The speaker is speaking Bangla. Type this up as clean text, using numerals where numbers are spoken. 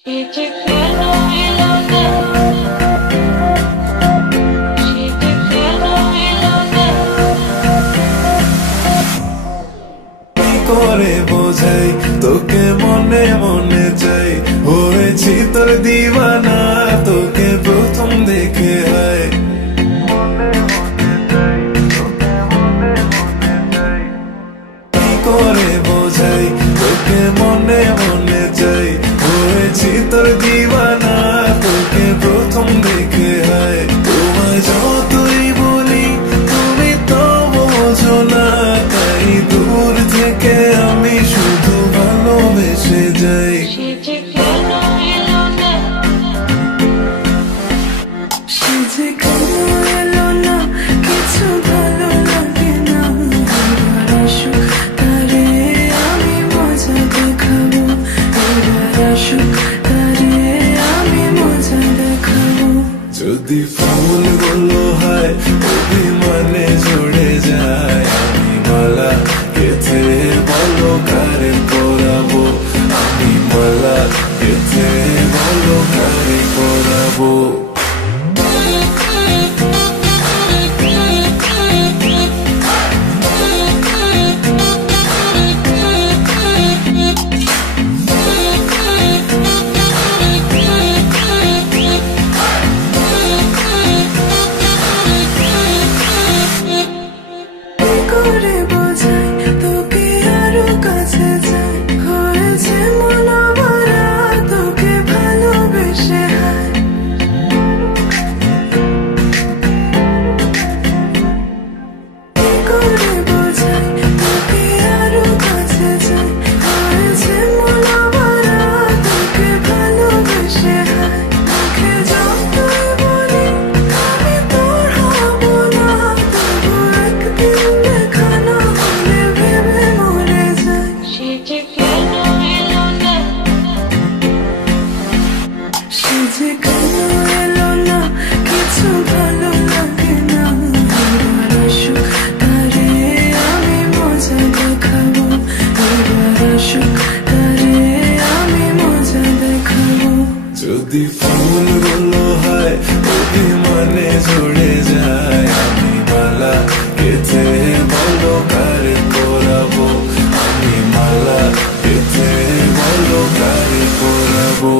করে বোঝাই তোকে মনে মনে চাই, হয়েছি তোর দিওয়ানা তোকে প্রথম দেখে হয়। কি করে বোঝাই তোকে মনে মনে চাই, হয়েছি তোর দিওয়ানা তোকে প্রথম দেখে হয়। তোমায় যতই বলি তুমি তো বোঝো না, তাই দূর থেকে আমি শুধু ভালোবেসে যাই। যদি ফুলগুলো হয় অভিমানে ঝরে যায়, আমি মালা গেথে বলো কারে পরাবো, আমি মালা গেথে বলো কারে পরাবো। যদি ফুলগুলো হয় অভিমানে ঝরে যায়, আমি মালা গেথে বলো কারে পরাবো, আমি মালা গেথে বলো কারে পরাবো।